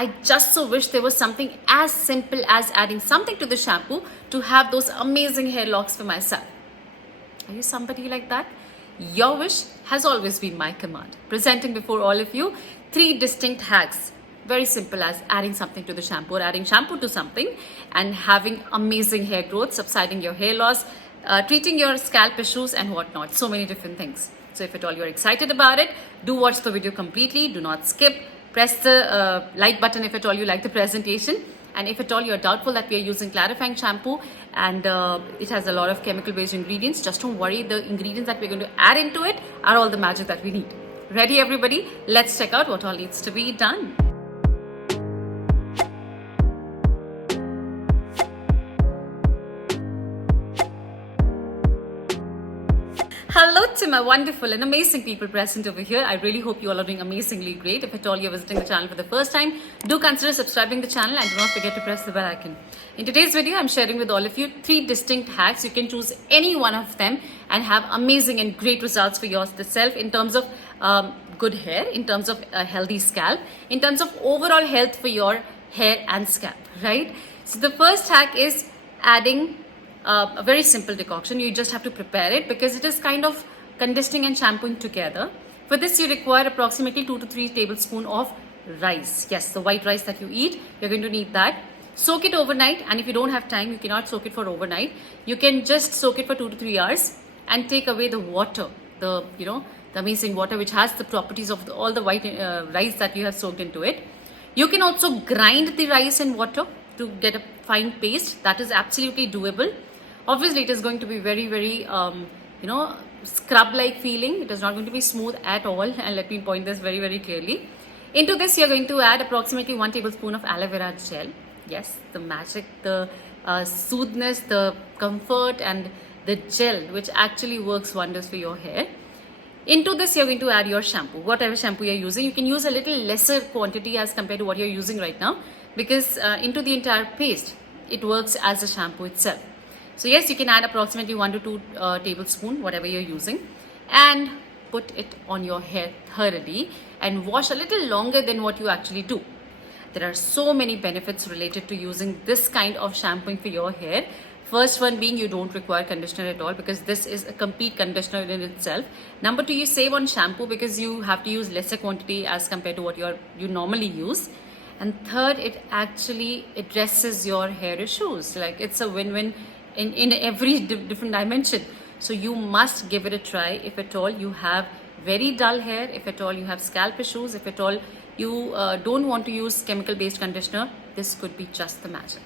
I just so wish there was something as simple as adding something to the shampoo to have those amazing hair locks for myself. Are you somebody like that? Your wish has always been my command. Presenting before all of you 3 distinct hacks. Very simple as adding something to the shampoo or adding shampoo to something and having amazing hair growth, subsiding your hair loss, treating your scalp issues and whatnot. So many different things. So if at all you're excited about it, do watch the video completely. Do not skip. Press the like button if at all you like the presentation. And if at all you're doubtful that we are using clarifying shampoo and it has a lot of chemical based ingredients, just don't worry. The ingredients that we're going to add into it are all the magic that we need. Ready everybody? Let's check out what all needs to be done. Hello to my wonderful and amazing people present over here. I really hope you all are doing amazingly great. If at all you're visiting the channel for the first time, do consider subscribing the channel and do not forget to press the bell icon. In today's video, I'm sharing with all of you 3 distinct hacks. You can choose any one of them and have amazing and great results for yourself in terms of good hair, in terms of a healthy scalp, in terms of overall health for your hair and scalp, right? So the first hack is adding a very simple decoction. You just have to prepare it because it is kind of conditioning and shampooing together. For this you require approximately 2 to 3 tablespoons of rice. Yes, the white rice that you eat, you're going to need that. Soak it overnight, and if you don't have time, you cannot soak it for overnight. You can just soak it for 2 to 3 hours and take away the water, the amazing water which has the properties of all the white rice that you have soaked into it. You can also grind the rice and water to get a fine paste. That is absolutely doable. Obviously, it is going to be very, scrub-like feeling. It is not going to be smooth at all. And let me point this very clearly. Into this, you're going to add approximately 1 tablespoon of aloe vera gel. Yes, the magic, the soothness, the comfort, and the gel, which actually works wonders for your hair. Into this, you're going to add your shampoo. Whatever shampoo you're using, you can use a little lesser quantity as compared to what you're using right now, because into the entire paste, it works as a shampoo itself. So yes, you can add approximately 1 to 2 tablespoons, whatever you're using, and put it on your hair thoroughly and wash a little longer than what you actually do. There are so many benefits related to using this kind of shampooing for your hair. First one being you don't require conditioner at all because this is a complete conditioner in itself. Number 2, you save on shampoo because you have to use lesser quantity as compared to what you normally use. And third, it actually addresses your hair issues. Like, it's a win-win in every different dimension. So you must give it a try if at all you have very dull hair, if at all you have scalp issues, if at all you don't want to use chemical based conditioner. This could be just the magic.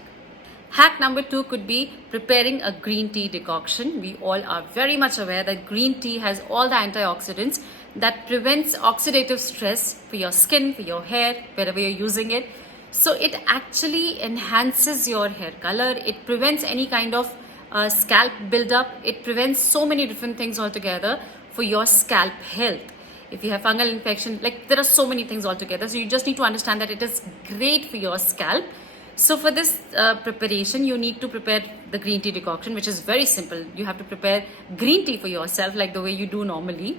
Hack number 2 could be preparing a green tea decoction. We all are very much aware that green tea has all the antioxidants that prevents oxidative stress for your skin, for your hair, wherever you're using it. So it actually enhances your hair color. It prevents any kind of scalp buildup. It prevents so many different things altogether for your scalp health. If you have fungal infection, like, there are so many things altogether. So you just need to understand that it is great for your scalp. So for this preparation, you need to prepare the green tea decoction, which is very simple. You have to prepare green tea for yourself like the way you do normally.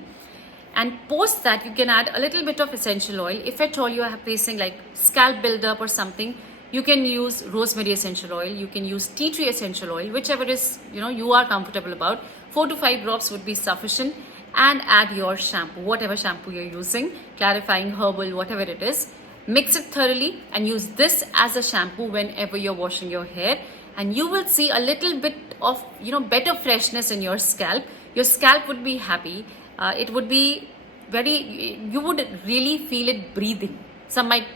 And post that, you can add a little bit of essential oil. If at all you are facing like scalp buildup or something, you can use rosemary essential oil. You can use tea tree essential oil, whichever is you are comfortable about. 4 to 5 drops would be sufficient. And add your shampoo, whatever shampoo you're using, clarifying, herbal, whatever it is. Mix it thoroughly and use this as a shampoo whenever you're washing your hair. And you will see a little bit of better freshness in your scalp. Your scalp would be happy. It would be you would really feel it breathing. Some might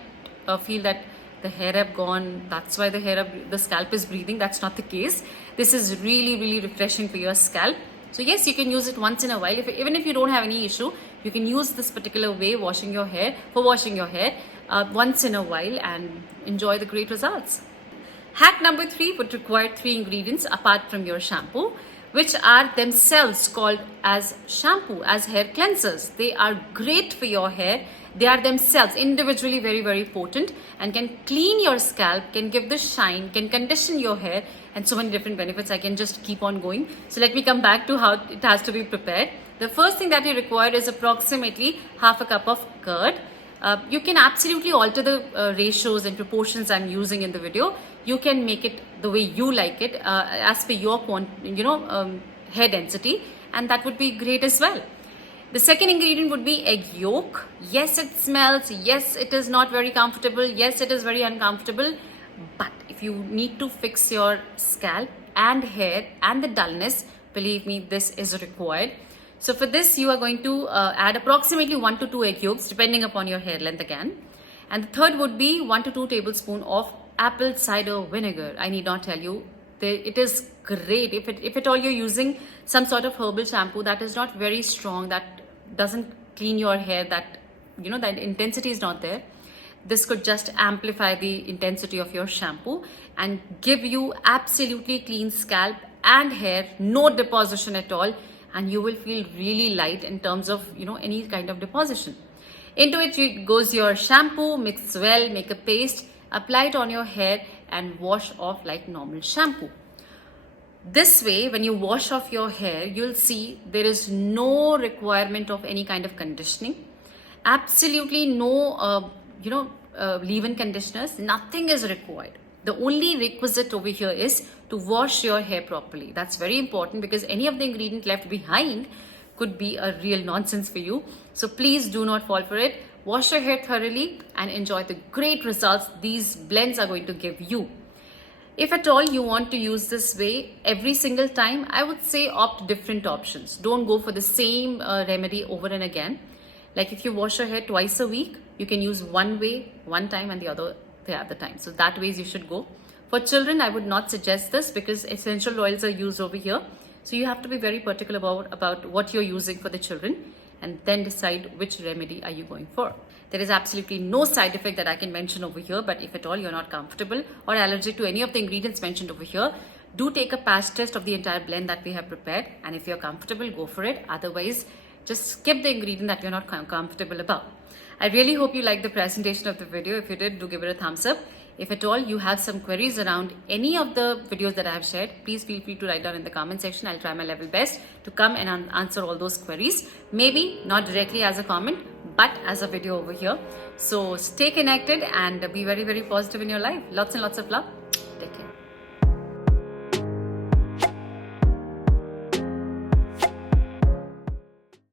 feel that the hair have gone, that's why the scalp is breathing. That's not the case. This is really refreshing for your scalp. So yes, you can use it once in a while. Even if you don't have any issue, you can use this particular way washing your hair once in a while and enjoy the great results. Hack number 3 would require 3 ingredients apart from your shampoo, which are themselves called as shampoo, as hair cleansers. They are great for your hair. They are themselves individually very potent and can clean your scalp, can give the shine, can condition your hair, and so many different benefits. I can just keep on going. So let me come back to how it has to be prepared. The first thing that you require is approximately half a cup of curd. You can absolutely alter the ratios and proportions I'm using in the video. You can make it the way you like it, as per your hair density, and that would be great as well. The second ingredient would be egg yolk. Yes, it smells. Yes, it is not very comfortable. Yes, it is very uncomfortable. But if you need to fix your scalp and hair and the dullness, believe me, this is required. So for this, you are going to add approximately 1 to 2 egg yolks, depending upon your hair length again. And the third would be 1 to 2 tablespoons of apple cider vinegar. I need not tell you, it is great. If at all you're using some sort of herbal shampoo that is not very strong, that doesn't clean your hair, that that intensity is not there, this could just amplify the intensity of your shampoo and give you absolutely clean scalp and hair, no deposition at all, and you will feel really light in terms of any kind of deposition. Into it goes your shampoo, mix well, make a paste, apply it on your hair and wash off like normal shampoo. This way, when you wash off your hair, you'll see there is no requirement of any kind of conditioning. Absolutely no, leave-in conditioners. Nothing is required. The only requisite over here is to wash your hair properly. That's very important, because any of the ingredient left behind could be a real nonsense for you. So please do not fall for it. Wash your hair thoroughly and enjoy the great results these blends are going to give you. If at all you want to use this way every single time, I would say opt different options. Don't go for the same remedy over and again. Like if you wash your hair twice a week, you can use one way one time and the other time. So that ways you should go. For children, I would not suggest this, because essential oils are used over here. So you have to be very particular about what you're using for the children, and then decide which remedy are you going for. There is absolutely no side effect that I can mention over here, but if at all you're not comfortable or allergic to any of the ingredients mentioned over here, do take a patch test of the entire blend that we have prepared, and if you're comfortable, go for it. Otherwise, just skip the ingredient that you're not comfortable about. I really hope you liked the presentation of the video. If you did, do give it a thumbs up. If at all you have some queries around any of the videos that I have shared, please feel free to write down in the comment section. I'll try my level best to come and answer all those queries. Maybe not directly as a comment, but as a video over here. So stay connected and be very, very positive in your life. Lots and lots of love. Take care.